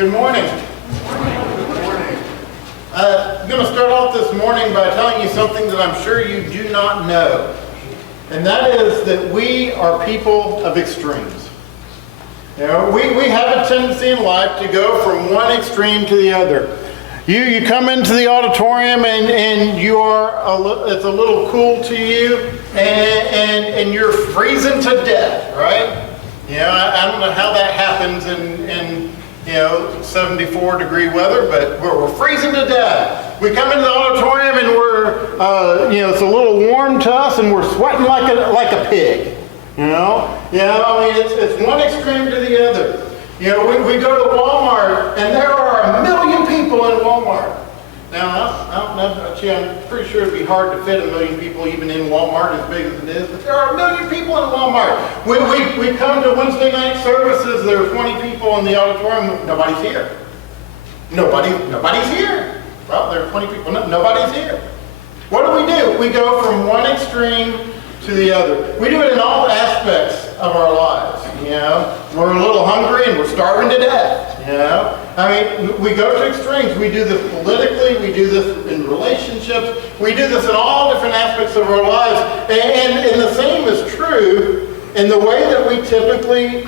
Good morning. I'm going to start off this morning by telling you something that I'm sure you do not know. And that is that we are people of extremes. You know, we have a tendency in life to go from one extreme to the other. You come into the auditorium and it's a little cool to you and you're freezing to death, right? You know, I don't know how that happens in 74 degree weather, but we're freezing to death. We come into the auditorium and it's a little warm to us and we're sweating like a pig. It's one extreme to the other. We go to Walmart and there are 1 million people in Walmart. Now, I don't know, I'm pretty sure it'd be hard to fit 1 million people even in Walmart as big as it is, but there are 1 million people in Walmart. When we come to Wednesday night services, there are 20 people in the auditorium, nobody's here. Nobody's here. Well, there are 20 people, nobody's here. What do? We go from one extreme to the other. We do it in all aspects of our lives. We're a little hungry and we're starving to death. We go to extremes. We do this politically, we do this in relationships, we do this in all different aspects of our lives. And the same is true in the way that we typically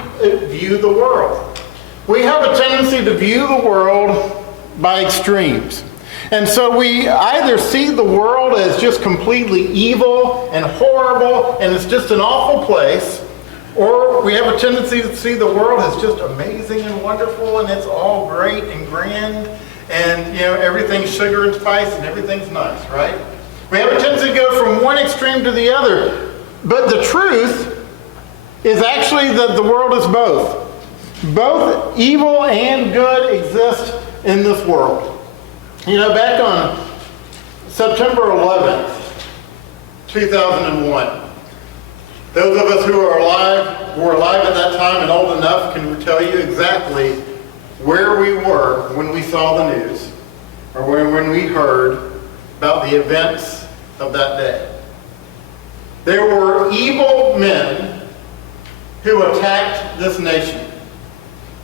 view the world. We have a tendency to view the world by extremes. And so we either see the world as just completely evil and horrible and it's just an awful place, or we have a tendency to see the world as just amazing and wonderful and it's all great and grand and everything's sugar and spice and everything's nice, right? We have a tendency to go from one extreme to the other. But the truth is actually that the world is both. Both evil and good exist in this world. Back on September 11th, 2001, those of us who were alive at that time and old enough can tell you exactly where we were when we saw the news or when we heard about the events of that day. There were evil men who attacked this nation.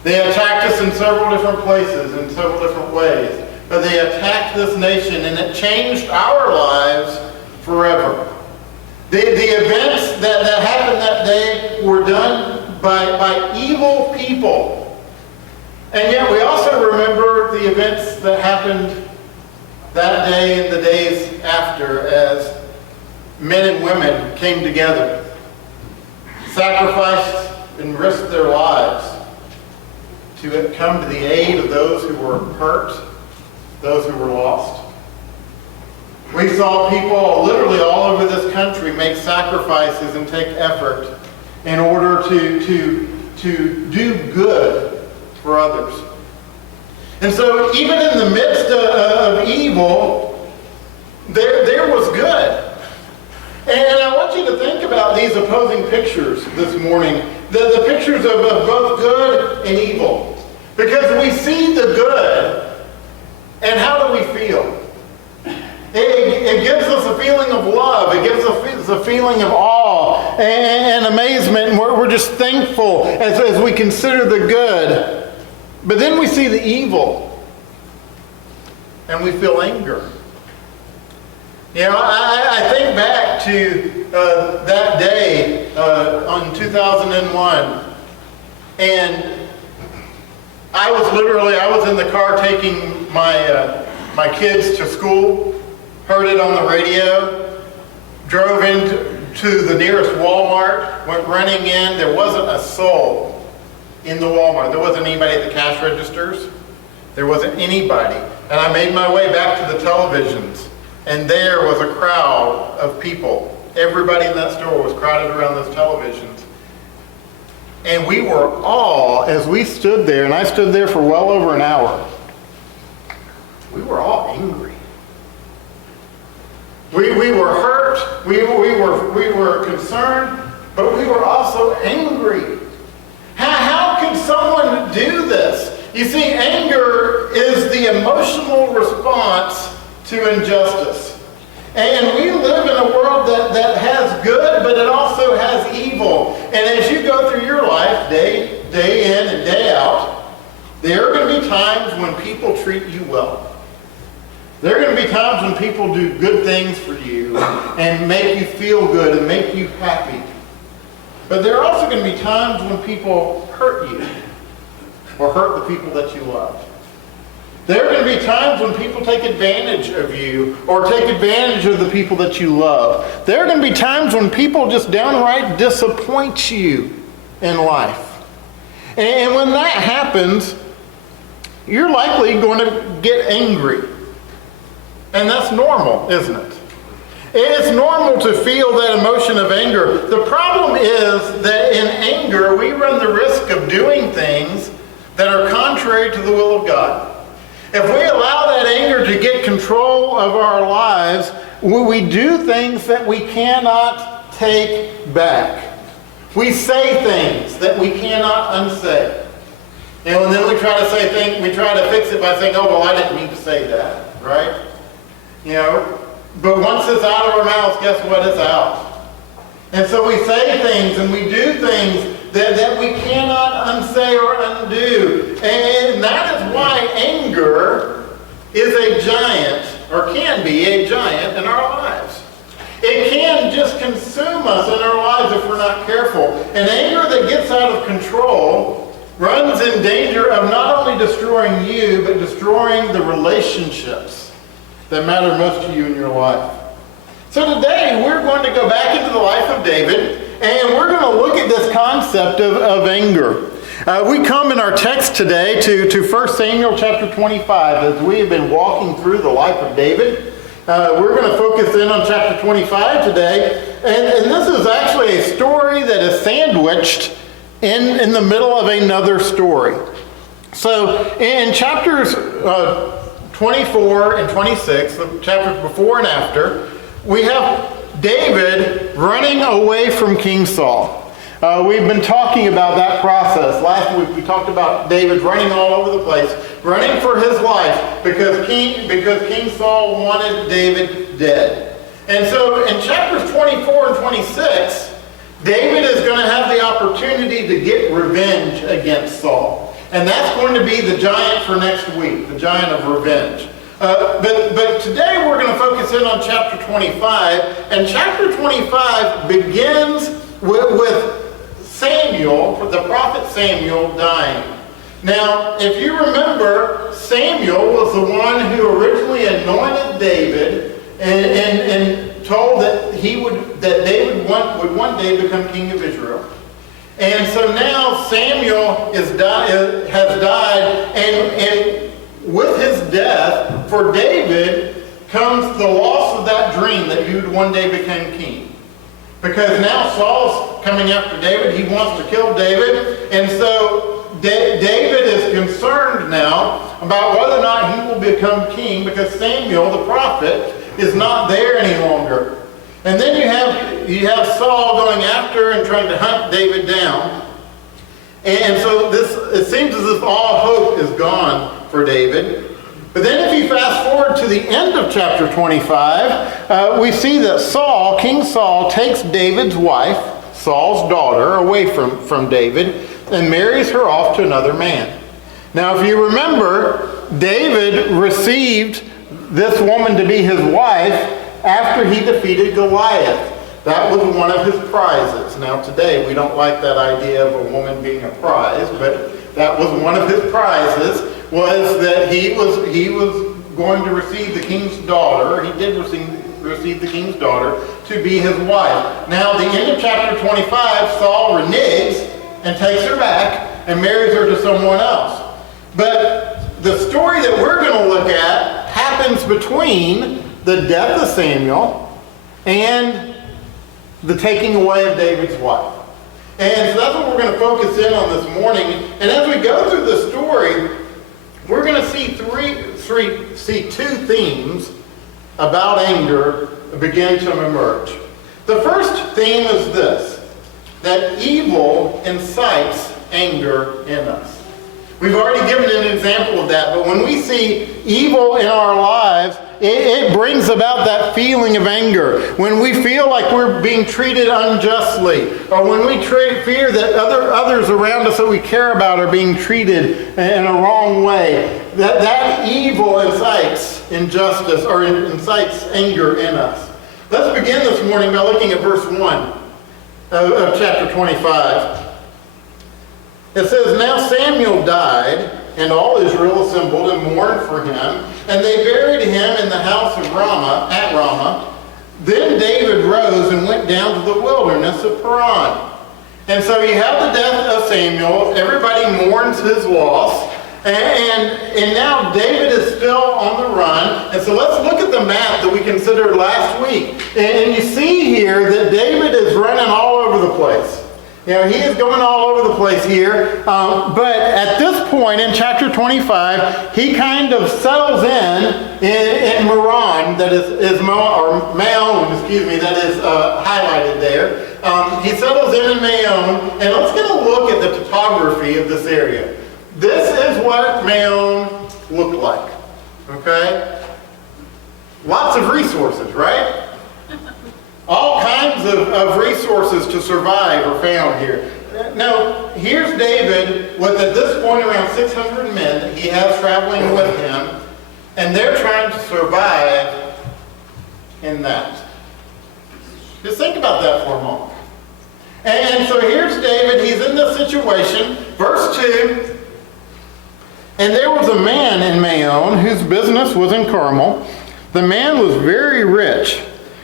They attacked us in several different places, in several different ways. But they attacked this nation and it changed our lives forever. The events that happened that day were done by evil people. And yet we also remember the events that happened that day and the days after as men and women came together, sacrificed and risked their lives to come to the aid of those who were hurt, those who were lost. We saw people literally all over this country make sacrifices and take effort in order to do good for others. And so even in the midst of evil, there was good. And I want you to think about these opposing pictures this morning, the pictures of both good and evil. Because we see the good, and how do we feel? It gives us a feeling of love. It gives us a feeling of awe and amazement. And we're just thankful as we consider the good. But then we see the evil. And we feel anger. I think back to that day on 2001. And I was in the car taking my kids to school. Heard it on the radio, drove into the nearest Walmart, went running in. There wasn't a soul in the Walmart. There wasn't anybody at the cash registers. There wasn't anybody. And I made my way back to the televisions, and there was a crowd of people. Everybody in that store was crowded around those televisions. And we were all, as we stood there, and I stood there for well over an hour, we were all angry. We were hurt, we were concerned, but we were also angry. How could someone do this? You see, anger is the emotional response to injustice. And we live in a world that has good, but it also has evil. And as you go through your life, day in and day out, there are going to be to be times when people treat you well. There are going to be times when people do good things for you and make you feel good and make you happy. But there are also going to be times when people hurt you or hurt the people that you love. There are going to be times when people take advantage of you or take advantage of the people that you love. There are going to be times when people just downright disappoint you in life. And when that happens, you're likely going to get angry. And that's normal, isn't it? It's normal to feel that emotion of anger. The problem is that in anger, we run the risk of doing things that are contrary to the will of God. If we allow that anger to get control of our lives, we do things that we cannot take back. We say things that we cannot unsay. And then we try to say things, we try to fix it by saying, oh, well, I didn't mean to say that, right? But once it's out of our mouths, guess what? It's out. And so we say things and we do things that we cannot unsay or undo. And that is why anger is a giant, or can be a giant in our lives. It can just consume us in our lives if we're not careful. And anger that gets out of control runs in danger of not only destroying you, but destroying the relationships that matter most to you in your life. So today we're going to go back into the life of David, and we're going to look at this concept of anger. We come in our text today to 1 Samuel chapter 25 as we have been walking through the life of David. We're going to focus in on chapter 25 today, and this is actually a story that is sandwiched in the middle of another story. So in chapters 24 and 26, the chapters before and after, we have David running away from King Saul. We've been talking about that process. Last week we talked about David running all over the place, running for his life because King Saul wanted David dead. And so in chapters 24 and 26, David is going to have the opportunity to get revenge against Saul. And that's going to be the giant for next week, the giant of revenge. But today we're going to focus in on chapter 25. And chapter 25 begins with Samuel, the prophet Samuel, dying. Now, if you remember, Samuel was the one who originally anointed David and told that David would one day become king of Israel. And so now Samuel has died, and with his death, for David comes the loss of that dream that he would one day become king. Because now Saul's coming after David, he wants to kill David, and so David is concerned now about whether or not he will become king because Samuel, the prophet, is not there any longer. And then you have Saul going after and trying to hunt David down. And so it seems as if all hope is gone for David. But then if you fast forward to the end of chapter 25, we see that King Saul takes David's wife, Saul's daughter, away from David and marries her off to another man. Now if you remember, David received this woman to be his wife after he defeated Goliath. That was one of his prizes. Now today we don't like that idea of a woman being a prize, but that was one of his prizes, was that he was going to receive the king's daughter. He did receive the king's daughter to be his wife. Now the end of chapter 25, Saul reneges and takes her back and marries her to someone else. But the story that we're going to look at happens between the death of Samuel and the taking away of David's wife. And so that's what we're going to focus in on this morning. And as we go through the story, we're going to see two themes about anger begin to emerge. The first theme is this, that evil incites anger in us. We've already given an example of that, but when we see evil in our lives, it brings about that feeling of anger. When we feel like we're being treated unjustly, or when we fear that others around us that we care about are being treated in a wrong way, that evil incites injustice or incites anger in us. Let's begin this morning by looking at verse 1 of chapter 25. It says, "Now Samuel died, and all Israel assembled and mourned for him, and they buried him in the house of Ramah, at Ramah. Then David rose and went down to the wilderness of Paran." And so you have the death of Samuel. Everybody mourns his loss. And now David is still on the run. And so let's look at the map that we considered last week. And you see here that David is running all over the place. He is going all over the place here. But at this point in chapter 25, he kind of settles in Moran, that is Maon, that is highlighted there. He settles in Maon, and let's get a look at the topography of this area. This is what Maon looked like. Okay? Lots of resources, right? All kinds of resources to survive are found here. Now, here's David with, at this point, around 600 men that he has traveling with him, and they're trying to survive in that. Just think about that for a moment. And so here's David. He's in this situation. Verse 2, "And there was a man in Maon whose business was in Carmel. The man was very rich.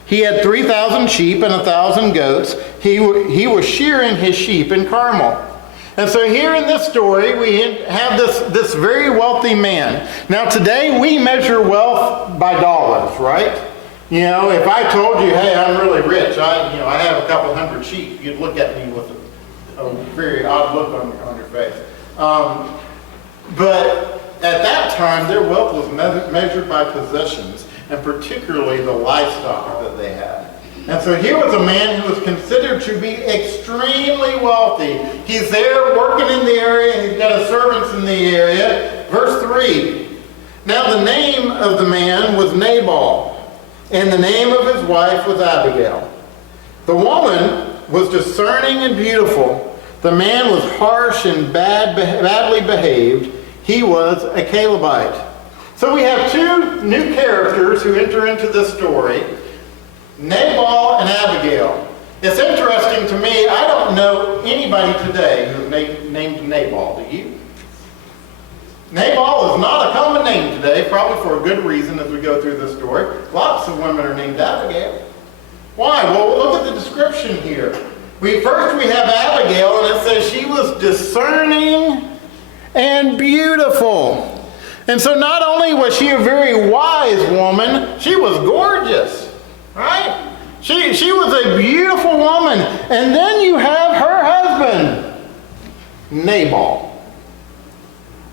He had 3,000 sheep and 1,000 goats. He was shearing his sheep in Carmel." And so here in this story, we have this very wealthy man. Now today, we measure wealth by dollars, right? If I told you, hey, I'm really rich, I have a couple hundred sheep, you'd look at me with a very odd look on your face. But at that time, their wealth was measured by possessions, and particularly the livestock that they had. And so here was a man who was considered to be extremely wealthy. He's there working in the area, he's got his servants in the area. Verse 3, "Now the name of the man was Nabal, and the name of his wife was Abigail. The woman was discerning and beautiful. The man was harsh and badly behaved. He was a Calebite." So we have two new characters who enter into this story, Nabal and Abigail. It's interesting to me, I don't know anybody today who's named Nabal, do you? Nabal is not a common name today, probably for a good reason as we go through this story. Lots of women are named Abigail. Why? Well, look at the description here. First we have Abigail, and it says she was discerning and beautiful. And so not only was she a very wise woman, she was gorgeous, right? She was a beautiful woman. And then you have her husband, Nabal.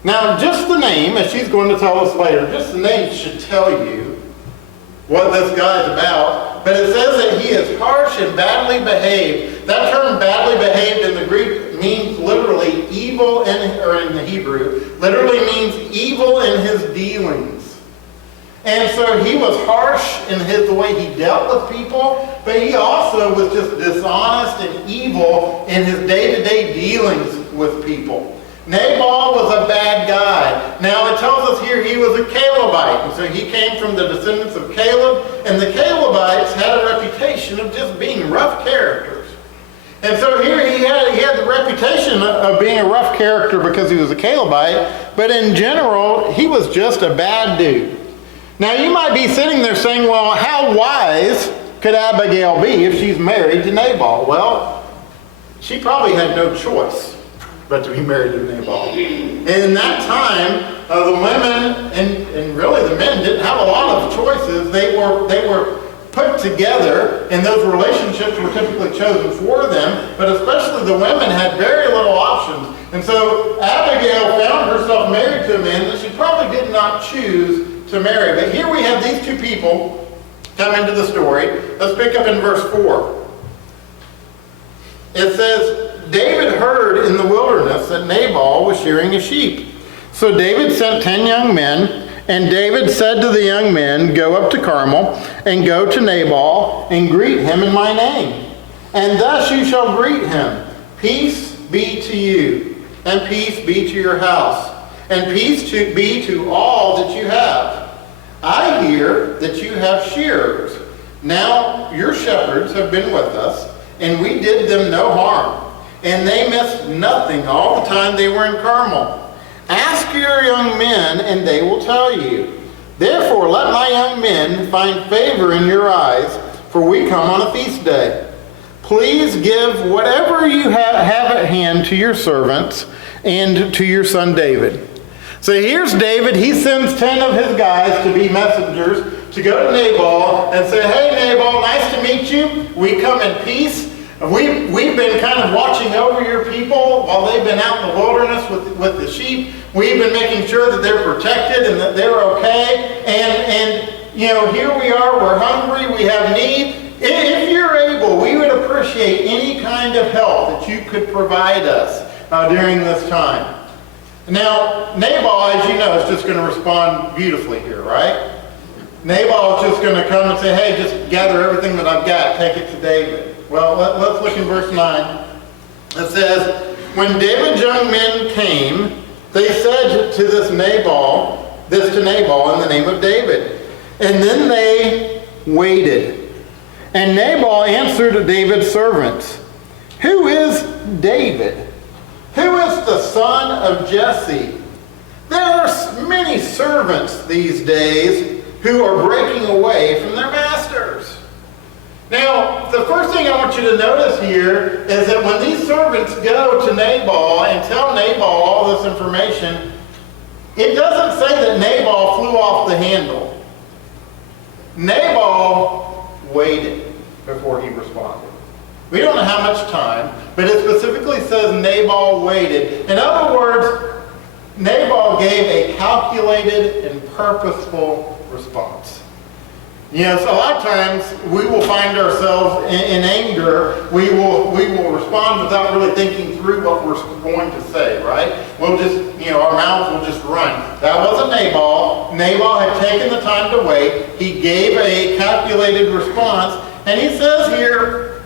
Now, just the name, as she's going to tell us later, just the name should tell you what this guy's about. But it says that he is harsh and badly behaved. That term badly behaved in the Greek means literally evil, or in the Hebrew, literally means evil in his dealings. And so he was harsh in the way he dealt with people, but he also was just dishonest and evil in his day-to-day dealings with people. Nabal was a bad guy. Now it tells us here he was a Calebite, and so he came from the descendants of Caleb, and the Calebites had a reputation of just being rough characters. And so here he had the reputation of being a rough character because he was a Calebite, but in general, he was just a bad dude. Now you might be sitting there saying, well, how wise could Abigail be if she's married to Nabal? Well, she probably had no choice but to be married to Nabal. And in that time, the women and really the men didn't have a lot of choices. They were put together, and those relationships were typically chosen for them, but especially the women had very little options. And so Abigail found herself married to a man that she probably did not choose to marry. But here we have these two people come into the story. Let's pick up in verse 4. It says, David heard in the wilderness that Nabal was shearing his sheep. So David sent 10 young men, and David said to the young men, "Go up to Carmel, and go to Nabal, and greet him in my name. And thus you shall greet him, Peace be to you, and peace be to your house, and peace be to all that you have. I hear that you have shearers. Now your shepherds have been with us, and we did them no harm, and they missed nothing all the time they were in Carmel. Ask your young men, and they will tell you. Therefore let my young men find favor in your eyes, for we come on a feast day. Please give whatever you have at hand to your servants and to your son David." So here's David. He sends 10 of his guys to be messengers to go to Nabal and say, "Hey Nabal, nice to meet you. We come in peace. We've been kind of watching over your people while they've been out in the wilderness with the sheep. We've been making sure that they're protected and that they're okay. And here we are. We're hungry. We have need. If you're able, we would appreciate any kind of help that you could provide us during this time." Now, Nabal, as you know, is just going to respond beautifully here, right? Nabal is just going to come and say, "Hey, just gather everything that I've got, take it to David." Well, let's look in verse 9. It says, "When David's young men came, they said to Nabal in the name of David. And then they waited. And Nabal answered David's servants, 'Who is David? Who is the son of Jesse? There are many servants these days who are breaking away from their masters.'" Now, the first thing I want you to notice here is that when these servants go to Nabal and tell Nabal all this information, it doesn't say that Nabal flew off the handle. Nabal waited before he responded. We don't know how much time, but it specifically says Nabal waited. In other words, Nabal gave a calculated and purposeful response. So a lot of times we will find ourselves in anger. We will respond without really thinking through what we're going to say, right? We'll just, our mouth will just run. That wasn't Nabal. Nabal had taken the time to wait. He gave a calculated response. And he says here,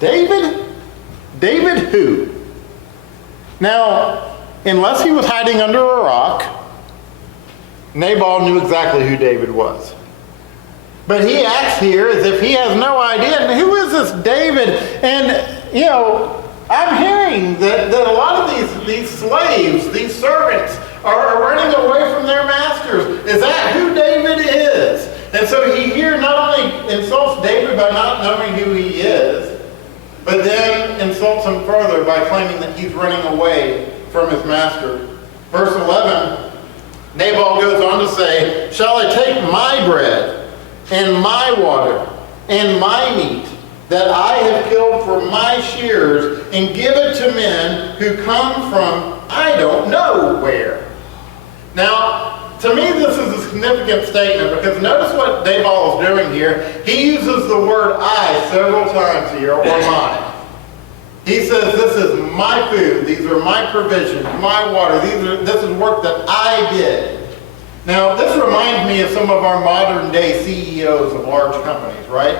David? David who? Now, unless he was hiding under a rock, Nabal knew exactly who David was. But he acts here as if he has no idea. And who is this David? And, I'm hearing that a lot of these slaves, these servants, are running away from their masters. Is that who David is? And so he here not only insults David by not knowing who he is, but then insults him further by claiming that he's running away from his master. Verse 11, Nabal goes on to say, "Shall I take my bread and my water and my meat that I have killed for my shearers and give it to men who come from I don't know where?" Now, to me this is a significant statement because notice what Nabal is doing here. He uses the word I several times here, or mine. He says, "This is my food, these are my provisions, my water, this is work that I did." Now, this reminds me of some of our modern day CEOs of large companies, right?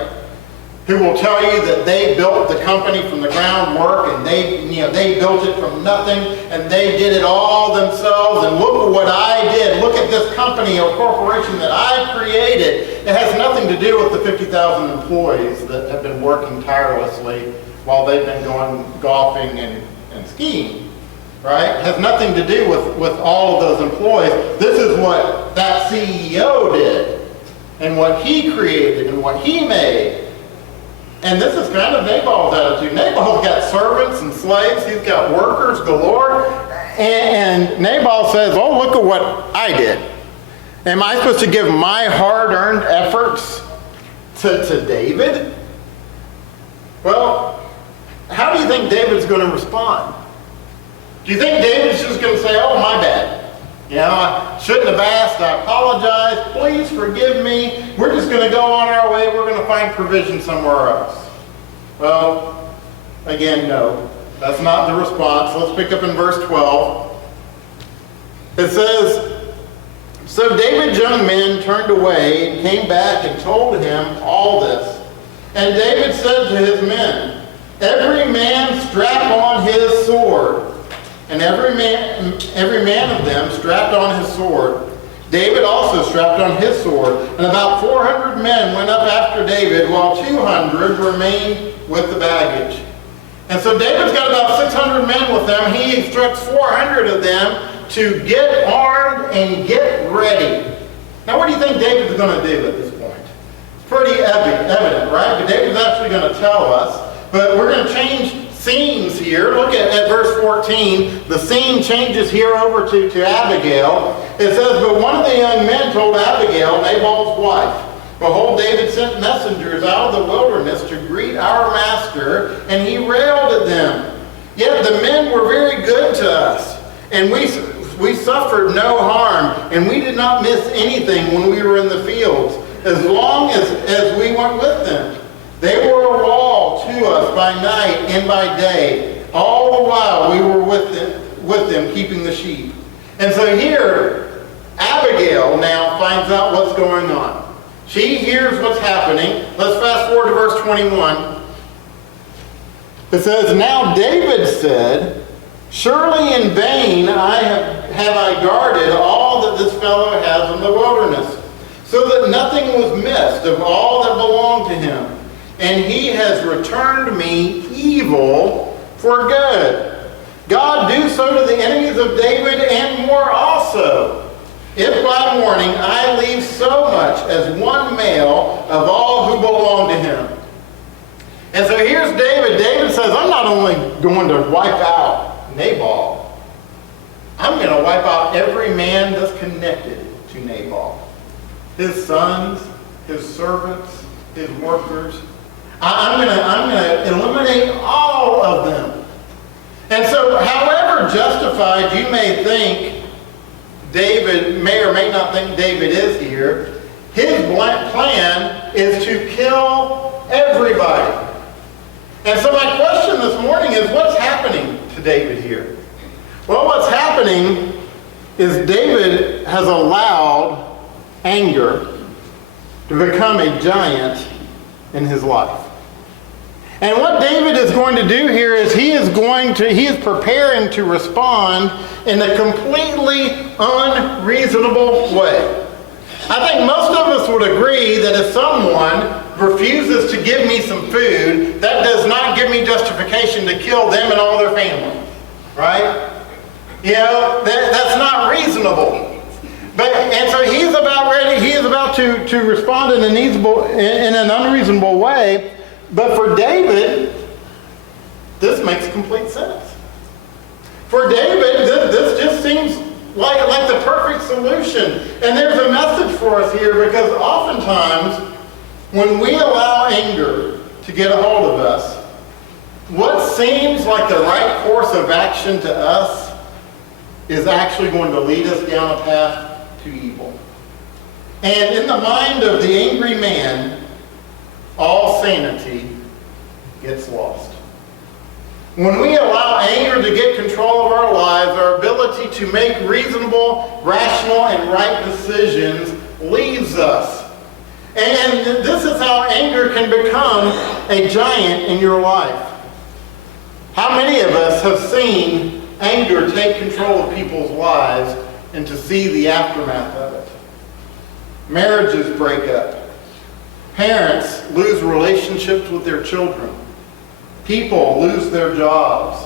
Who will tell you that they built the company from the groundwork and they built it from nothing and they did it all themselves, and look at what I did. Look at this company or corporation that I created. It has nothing to do with the 50,000 employees that have been working tirelessly while they've been going golfing and skiing. Right? It has nothing to do with all of those employees. This is what that CEO did and what he created and what he made. And this is kind of Nabal's attitude. Nabal's got servants and slaves. He's got workers galore. And Nabal says, "Oh, look at what I did. Am I supposed to give my hard-earned efforts to David?" Well, how do you think David's going to respond? Do you think David's just going to say, "Oh, my bad. I shouldn't have asked. I apologize. Please forgive me. We're just going to go on our way. We're going to find provision somewhere else"? Well, again, no. That's not the response. Let's pick up in verse 12. It says, "So David's young men turned away and came back and told him all this. And David said to his men, 'Every man strap on his sword.' And every man of them strapped on his sword. David also strapped on his sword. And about 400 men went up after David, while 200 remained with the baggage." And so David's got about 600 men with him. He instructs 400 of them to get armed and get ready. Now, what do you think David's going to do at this point? It's pretty evident, right? But David's actually going to tell us. But we're going to change scenes here. Look at verse 14. The scene changes here over to Abigail. It says, "But one of the young men told Abigail, Nabal's wife, 'Behold, David sent messengers out of the wilderness to greet our master, and he railed at them. Yet the men were very good to us, and we suffered no harm, and we did not miss anything when we were in the fields, as long as we went with them. They were a wall to us by night and by day. All the while we were with them keeping the sheep.'" And so here, Abigail now finds out what's going on. She hears what's happening. Let's fast forward to verse 21. It says, "Now David said, 'Surely in vain have I guarded all that this fellow has in the wilderness, so that nothing was missed of all that belonged to him. And he has returned me evil for good. God do so to the enemies of David and more also, if by morning I leave so much as one male of all who belong to him.'" And so here's David. David says, "I'm not only going to wipe out Nabal, I'm going to wipe out every man that's connected to Nabal. His sons, his servants, his workers. I'm going to eliminate all of them." And so, however justified you may think David, may or may not think David is here, his plan is to kill everybody. And so my question this morning is, what's happening to David here? Well, what's happening is David has allowed anger to become a giant in his life. And what David is going to do here is he is preparing to respond in a completely unreasonable way. I think most of us would agree that if someone refuses to give me some food, that does not give me justification to kill them and all their family, right? You know, that's not reasonable. And so he is about to respond in an unreasonable way. But for David, this makes complete sense. For David, this just seems like the perfect solution. And there's a message for us here, because oftentimes when we allow anger to get a hold of us, what seems like the right course of action to us is actually going to lead us down a path to evil. And in the mind of the angry man, all sanity gets lost. When we allow anger to get control of our lives, our ability to make reasonable, rational, and right decisions leaves us. And this is how anger can become a giant in your life. How many of us have seen anger take control of people's lives and to see the aftermath of it? Marriages break up. Parents lose relationships with their children. People lose their jobs.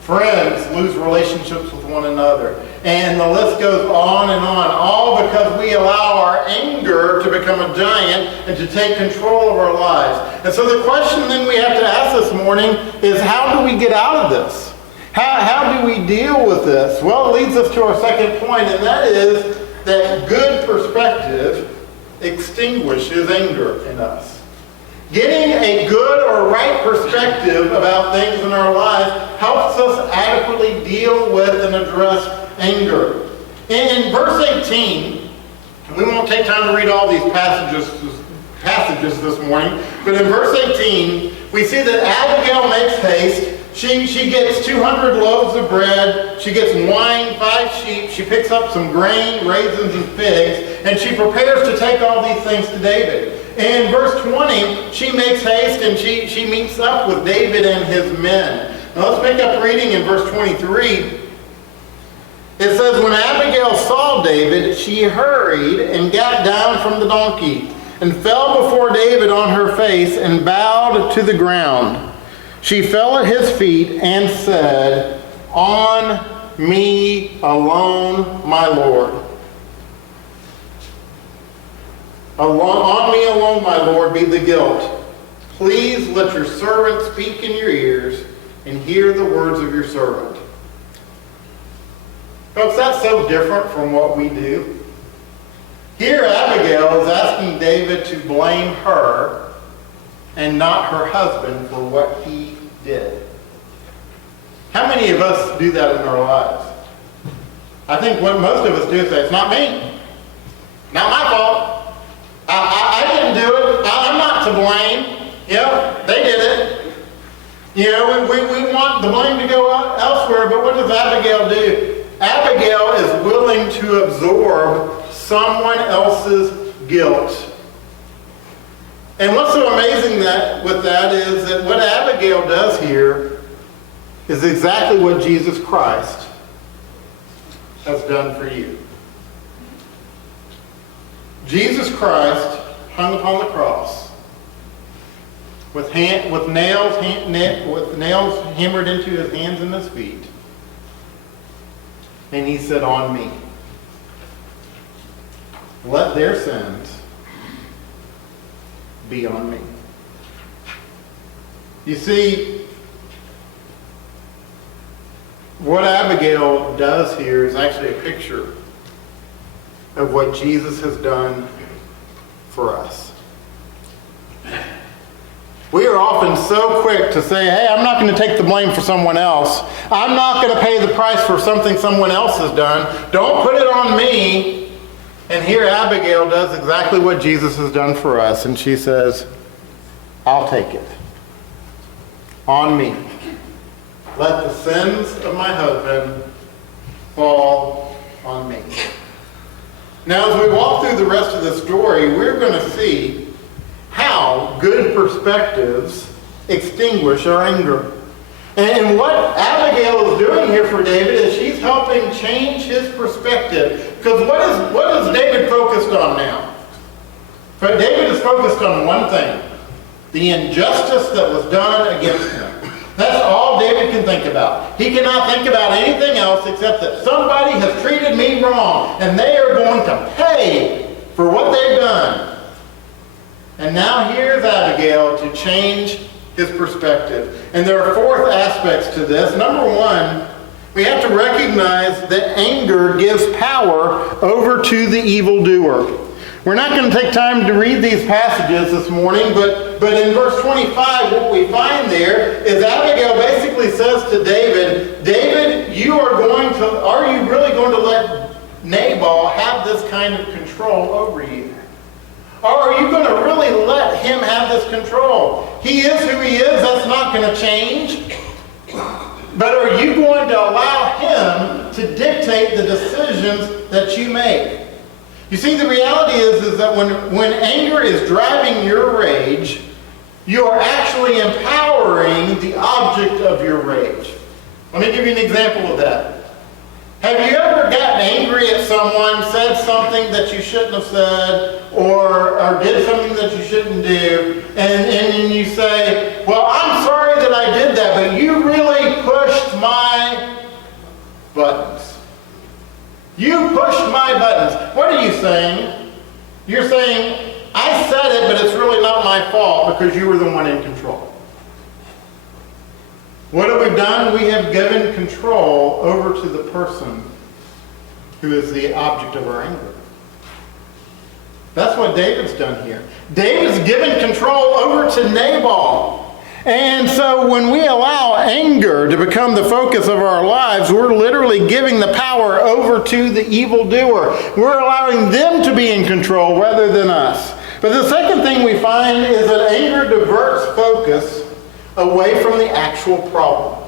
Friends lose relationships with one another. And the list goes on and on, all because we allow our anger to become a giant and to take control of our lives. And so the question then we have to ask this morning is, how do we get out of this? How do we deal with this? Well, it leads us to our second point, and that is that good perspective extinguishes anger in us. Getting a good or right perspective about things in our lives helps us adequately deal with and address anger. In verse 18, we won't take time to read all these passages this morning, but in verse 18, we see that Abigail makes haste. She gets 200 loaves of bread, she gets wine, 5 sheep, she picks up some grain, raisins, and figs, and she prepares to take all these things to David. In verse 20, she makes haste and she meets up with David and his men. Now let's pick up reading in verse 23. It says, when Abigail saw David, she hurried and got down from the donkey and fell before David on her face and bowed to the ground. She fell at his feet and said, on me alone, my Lord. On me alone, my Lord, be the guilt. Please let your servant speak in your ears and hear the words of your servant. Folks, that's so different from what we do. Here, Abigail is asking David to blame her and not her husband for what he did. How many of us do that in our lives? I think what most of us do is say, it's not me. Not my fault. I didn't do it. I'm not to blame. Yeah, they did it. You know, we want the blame to go elsewhere, but what does Abigail do? Abigail is willing to absorb someone else's guilt. And what's so amazing with that is that what Abigail does here is exactly what Jesus Christ has done for you. Jesus Christ hung upon the cross with nails hammered into his hands and his feet. And he said, on me. Let their sins be on me. You see, what Abigail does here is actually a picture of what Jesus has done for us. We are often so quick to say, hey, I'm not going to take the blame for someone else. I'm not going to pay the price for something someone else has done. Don't put it on me. And here Abigail does exactly what Jesus has done for us. And she says, I'll take it. On me. Let the sins of my husband fall on me. Now, as we walk through the rest of the story, we're going to see how good perspectives extinguish our anger. And what Abigail is doing here for David is she's helping change his perspective. Because what is David focused on now? But David is focused on one thing: the injustice that was done against him. That's all David can think about. He cannot think about anything else except that somebody has treated me wrong, and they are going to pay for what they've done. And now here's Abigail to change his perspective. And there are 4 aspects to this. Number 1, we have to recognize that anger gives power over to the evildoer. We're not going to take time to read these passages this morning, but in verse 25, what we find there is Abigail basically says to David, David, are you really going to let Nabal have this kind of control over you? Or are you going to really let him have this control? He is who he is. That's not going to change. But are you going to allow him to dictate the decisions that you make? You see, the reality is that when anger is driving your rage, you are actually empowering the object of your rage. Let me give you an example of that. Have you ever gotten angry at someone, said something that you shouldn't have said, or did something that you shouldn't do, and you say, well, I'm sorry that I did that, but you really pushed my buttons. You pushed my buttons. What are you saying? You're saying, I said it, but it's really not my fault because you were the one in control. What have we done? We have given control over to the person who is the object of our anger. That's what David's done here. David's given control over to Nabal. And so when we allow anger to become the focus of our lives, we're literally giving the power over to the evildoer. We're allowing them to be in control rather than us. But the second thing we find is that anger diverts focus away from the actual problem.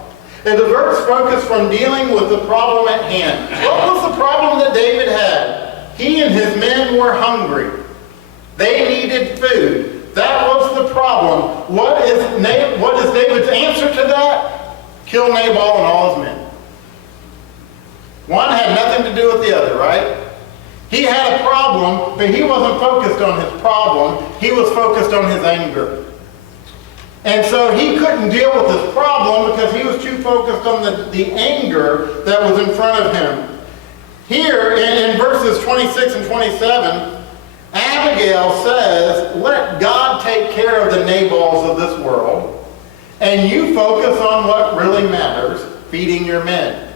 It diverts focus from dealing with the problem at hand. What was the problem that David had? He and his men were hungry. They needed food. That was the problem. What is David's answer to that? Kill Nabal and all his men. One had nothing to do with the other, right? He had a problem, but he wasn't focused on his problem. He was focused on his anger. And so he couldn't deal with his problem because he was too focused on the anger that was in front of him. Here in verses 26 and 27, Abigail says, let God take care of the Nabals of this world, and you focus on what really matters, feeding your men.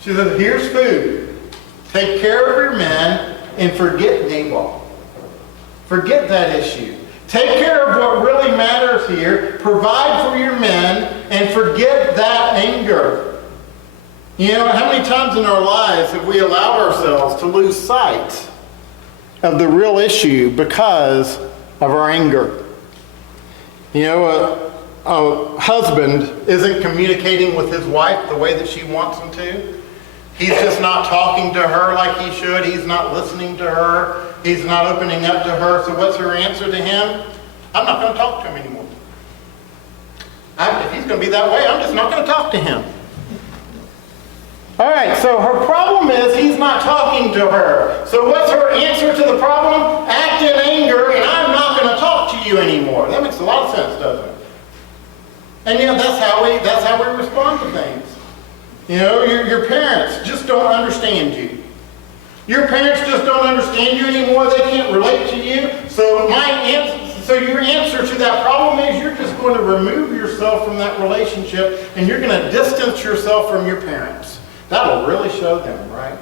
She says, here's food. Take care of your men and forget Nabal. Forget that issue. Take care of what really matters here. Provide for your men and forget that anger. You know, how many times in our lives have we allowed ourselves to lose sight of the real issue because of our anger? You know, a husband isn't communicating with his wife the way that she wants him to. He's just not talking to her like he should. He's not listening to her. He's not opening up to her. So what's her answer to him? I'm not going to talk to him anymore. If he's going to be that way, I'm just not going to talk to him. All right, so her problem is he's not talking to her. So what's her answer to the problem? Act in anger, and I'm not going to talk to you anymore. That makes a lot of sense, doesn't it? And yet that's how we respond to things. You know, your parents just don't understand you. Your parents just don't understand you anymore. They can't relate to you. So your answer to that problem is you're just going to remove yourself from that relationship, and you're going to distance yourself from your parents. That'll really show them, right?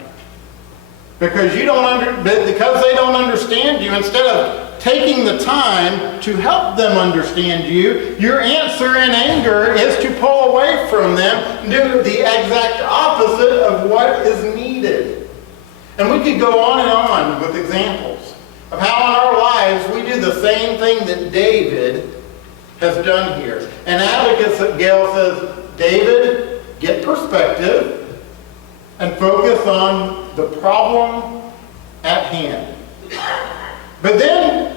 Because because they don't understand you, instead of taking the time to help them understand you, your answer in anger is to pull away from them and do the exact opposite of what is needed. And we could go on with examples of how in our lives we do the same thing that David has done here. And Abigail says, David, get perspective and focus on the problem at hand. But then,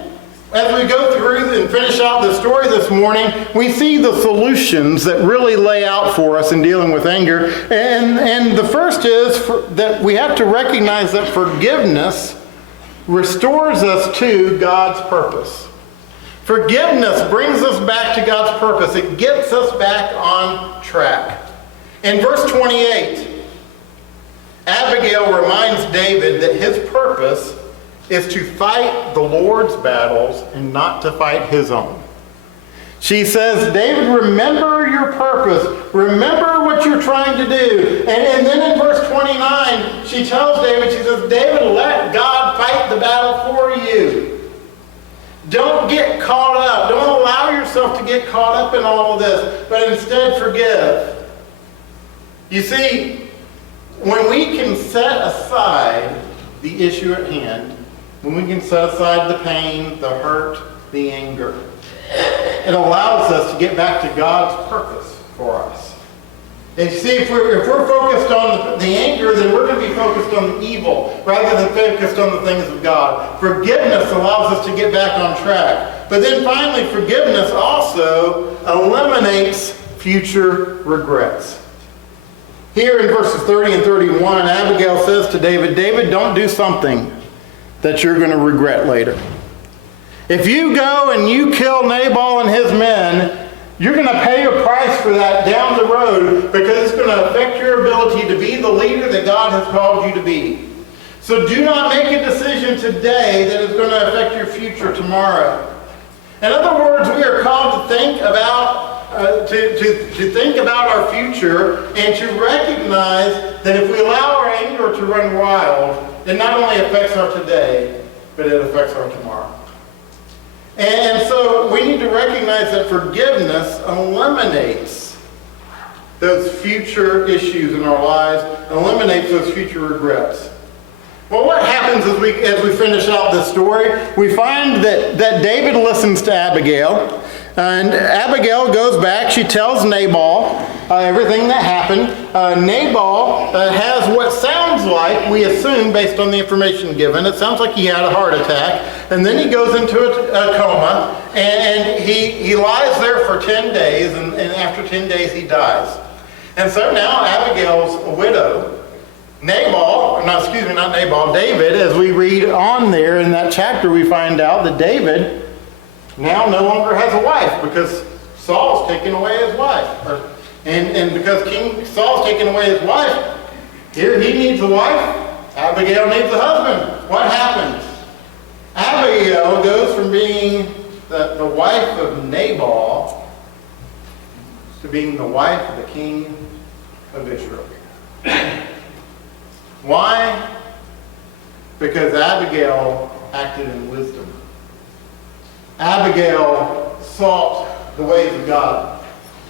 as we go through and finish out the story this morning, we see the solutions that really lay out for us in dealing with anger. And the first is that we have to recognize that forgiveness restores us to God's purpose. Forgiveness brings us back to God's purpose. It gets us back on track. In verse 28, Abigail reminds David that his purpose is to fight the Lord's battles and not to fight his own. She says, David, remember your purpose. Remember what you're trying to do. And then in verse 29, she tells David, she says, David, let God fight the battle for you. Don't get caught up. Don't allow yourself to get caught up in all of this, but instead forgive. You see, when we can set aside the issue at hand, when we can set aside the pain, the hurt, the anger, it allows us to get back to God's purpose for us. And you see, if we're focused on the anger, then we're going to be focused on the evil rather than focused on the things of God. Forgiveness allows us to get back on track. But then finally, forgiveness also eliminates future regrets. Here in verses 30 and 31, Abigail says to David, David, don't do something that you're going to regret later. If you go and you kill Nabal and his men, you're going to pay a price for that down the road because it's going to affect your ability to be the leader that God has called you to be. So do not make a decision today that is going to affect your future tomorrow. In other words, we are called to think about think about our future and to recognize that if we allow our anger to run wild, it not only affects our today, but it affects our tomorrow. And so we need to recognize that forgiveness eliminates those future issues in our lives, eliminates those future regrets. Well, what happens as we finish out this story? We find that David listens to Abigail, and Abigail goes back. She tells Nabal everything that happened. Nabal has what sounds like, we assume based on the information given, it sounds like he had a heart attack, and then he goes into a coma, and he lies there for 10 days, and after 10 days he dies. And so now Abigail's a widow. David, as we read on there in that chapter, we find out that David now no longer has a wife because Saul's taken away his wife. And because King Saul's taken away his wife, here he needs a wife, Abigail needs a husband. What happens? Abigail goes from being the wife of Nabal to being the wife of the king of Israel. Why? Because Abigail acted in wisdom. Abigail sought the ways of God.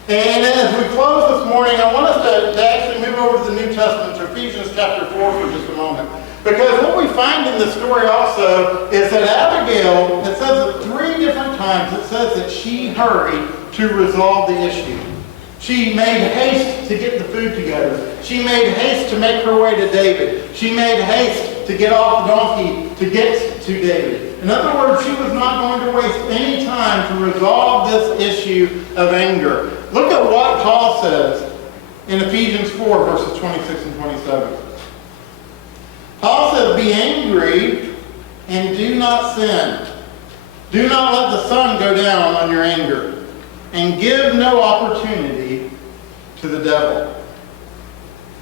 And as we close this morning, I want us to actually move over to the New Testament, to Ephesians chapter 4 for just a moment. Because what we find in this story also is that Abigail, it says it 3 different times, it says that she hurried to resolve the issue. She made haste to get the food together. She made haste to make her way to David. She made haste to get off the donkey to get to David. In other words, she was not going to waste any time to resolve this issue of anger. Look at what Paul says in Ephesians 4, verses 26 and 27. Paul says, "Be angry and do not sin. Do not let the sun go down on your anger, and give no opportunity to the devil."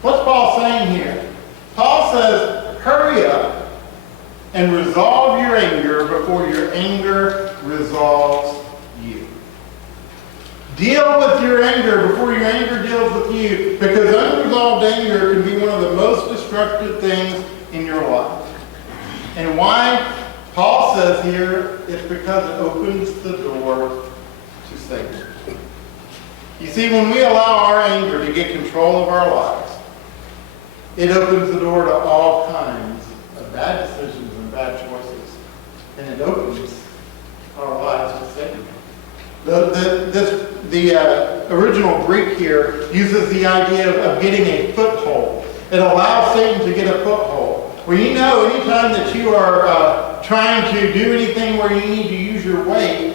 What's Paul saying here? Paul says, hurry up and resolve your anger before your anger resolves you. Deal with your anger before your anger deals with you, because unresolved anger can be one of the most destructive things in your life. And why? Paul says here, it's because it opens the door to Satan. You see, when we allow our anger to get control of our lives, it opens the door to all kinds of bad decisions and bad choices. And it opens our lives to Satan. The original Greek here uses the idea of getting a foothold. It allows Satan to get a foothold. Well, you know, anytime that you are trying to do anything where you need to use your weight,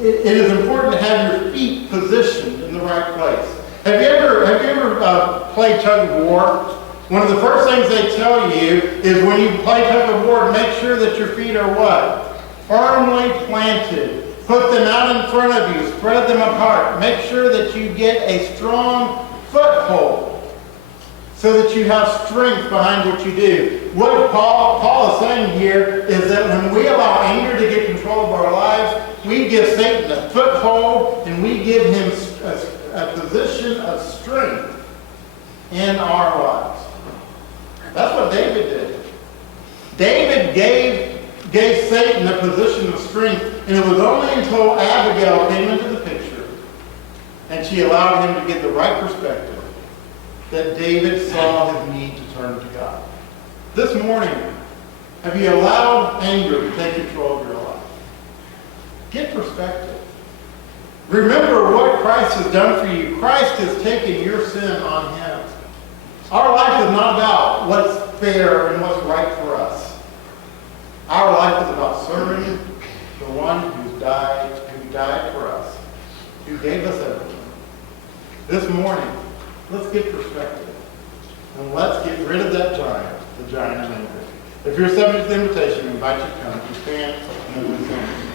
it is important to have your feet positioned in the right place. Have you ever played tug of war? One of the first things they tell you is when you play tug of war, make sure that your feet are what? Firmly planted. Put them out in front of you. Spread them apart. Make sure that you get a strong foothold so that you have strength behind what you do. What Paul is saying here is that when we allow anger to get control of our lives, we give Satan a foothold and we give him a position of strength in our lives. That's what David did. David gave Satan a position of strength, and it was only until Abigail came into the picture and she allowed him to get the right perspective that David saw his need to turn to God. This morning, have you allowed anger to take control of your life? Get perspective. Remember what Christ has done for you. Christ has taken your sin on him. Our life is not about what's fair and what's right for us. Our life is about serving the one who died for us, who gave us everything. This morning, let's get perspective. And let's get rid of that giant, the giant of anger. If you're subject to the invitation, we invite you to come. You stand and we sing.